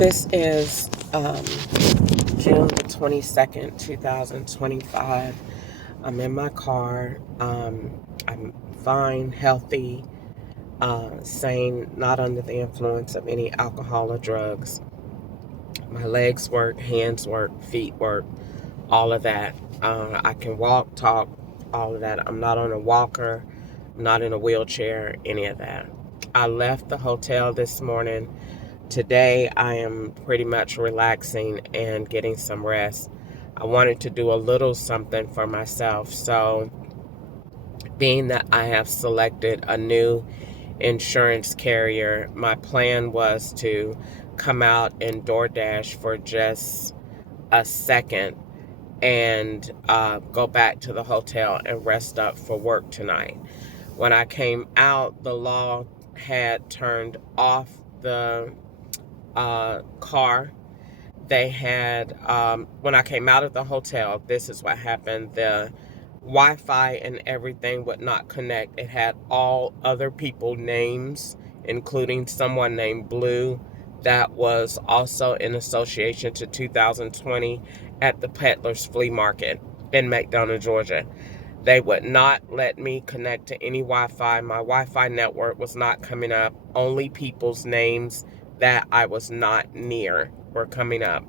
This is June the 22nd, 2025. I'm in my car. I'm fine, healthy, sane, not under the influence of any alcohol or drugs. My legs work, hands work, feet work, all of that. I can walk, talk, all of that. I'm not on a walker, I'm not in a wheelchair, any of that. I left the hotel this morning. Today, I am pretty much relaxing and getting some rest. I wanted to do a little something for myself. So, being that I have selected a new insurance carrier, my plan was to come out and DoorDash for just a second and go back to the hotel and rest up for work tonight. When I came out, the law had turned off the car. They had, when I came out of the hotel, this is what happened. The Wi-Fi and everything would not connect. It had all other people names, including someone named Blue that was also in association to 2020 at the Peddler's Flea Market in McDonough, Georgia. They would not let me connect to any Wi-Fi. My Wi-Fi network was not coming up. Only people's names that I was not near were coming up.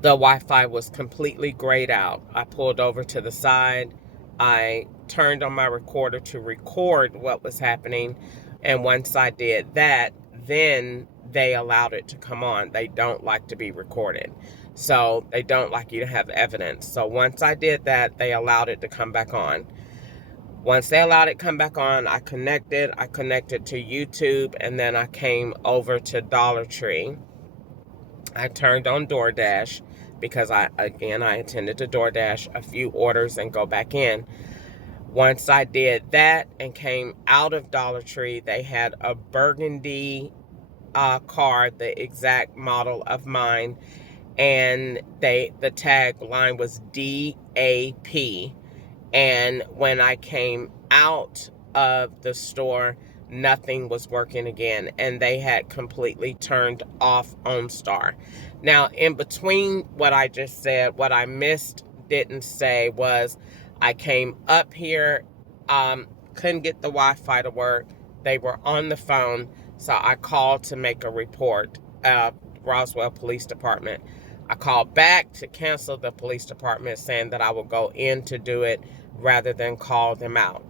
The Wi-Fi was completely grayed out. I pulled over to the side. I turned on my recorder to record what was happening. And once I did that, then they allowed it to come on. They don't like to be recorded. So they don't like you to have evidence. So once I did that, they allowed it to come back on. Once they allowed it to come back on, I connected to YouTube, and then I came over to Dollar Tree. I turned on DoorDash because I intended to DoorDash a few orders and go back in. Once I did that and came out of Dollar Tree, they had a burgundy car, the exact model of mine, and the tagline was DAP. And when I came out of the store, nothing was working again, and they had completely turned off OnStar. Now, in between what I just said, what I didn't say was I came up here, couldn't get the Wi-Fi to work. They were on the phone, so I called to make a report, Roswell Police Department. I called back to cancel the police department, saying that I would go in to do it rather than call them out.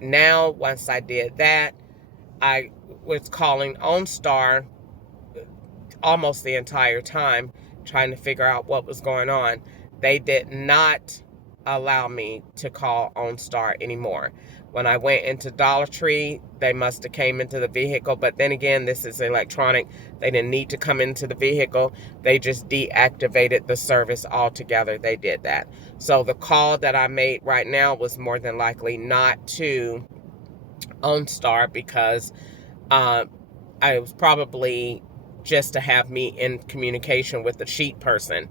Now, once I did that, I was calling OnStar almost the entire time, trying to figure out what was going on. They did not allow me to call OnStar anymore. When I went into Dollar Tree, they must have came into the vehicle, but then again, this is electronic. They didn't need to come into the vehicle. They just deactivated the service altogether. They did that. So the call that I made right now was more than likely not to OnStar, because I was probably just to have me in communication with the sheet person.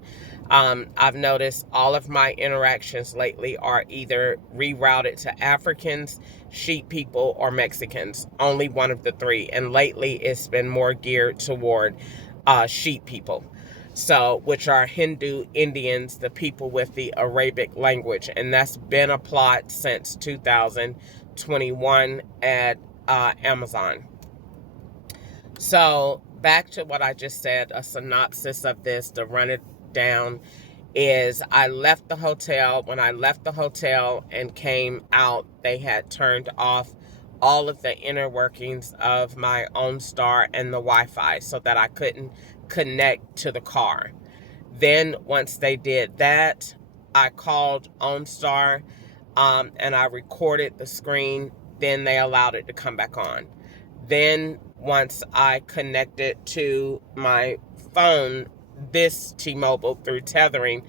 I've noticed all of my interactions lately are either rerouted to Africans, sheep people, or Mexicans. Only one of the three. And lately it's been more geared toward sheep people. So, which are Hindu Indians, the people with the Arabic language. And that's been a plot since 2021 at Amazon. So back to what I just said, a synopsis of this to run it down is I left the hotel. When I left the hotel and came out, they had turned off all of the inner workings of my OnStar and the Wi-Fi so that I couldn't connect to the car. Then once they did that, I called OnStar and I recorded the screen. Then they allowed it to come back on. Then once I connected to my phone, this T-Mobile, through tethering,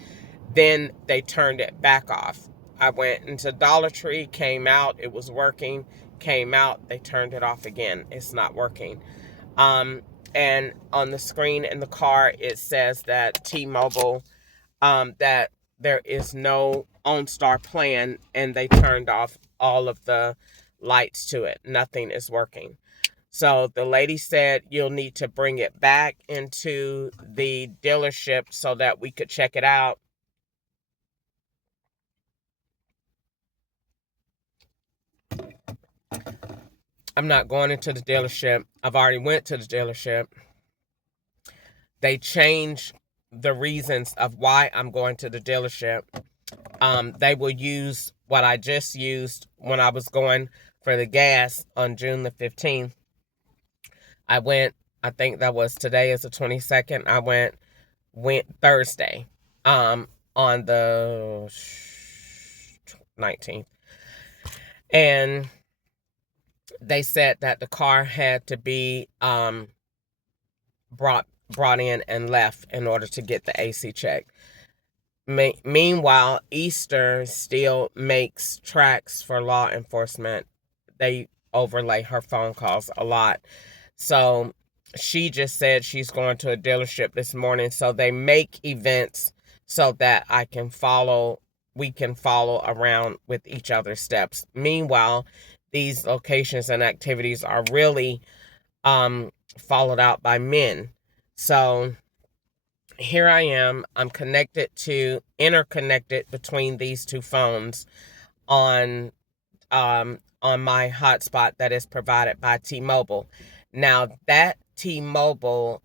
then they turned it back off. I went into Dollar Tree, came out, it was working, came out, they turned it off again. It's not working. And on the screen in the car, it says that T-Mobile, that there is no OnStar plan, and they turned off all of the lights to it. Nothing is working. So the lady said you'll need to bring it back into the dealership so that we could check it out. I'm not going into the dealership. I've already went to the dealership. They changed the reasons of why I'm going to the dealership. They will use what I just used when I was going for the gas on June the 15th. I went, I think that was, today is the 22nd. I went Thursday, on the 19th. And they said that the car had to be brought in and left in order to get the AC checked. Meanwhile, Easter still makes tracks for law enforcement. They overlay her phone calls a lot. So she just said she's going to a dealership this morning. So they make events so that we can follow around with each other's steps. Meanwhile, these locations and activities are really followed out by men. So here I am. I'm interconnected between these two phones on my hotspot that is provided by T-Mobile. Now that T-Mobile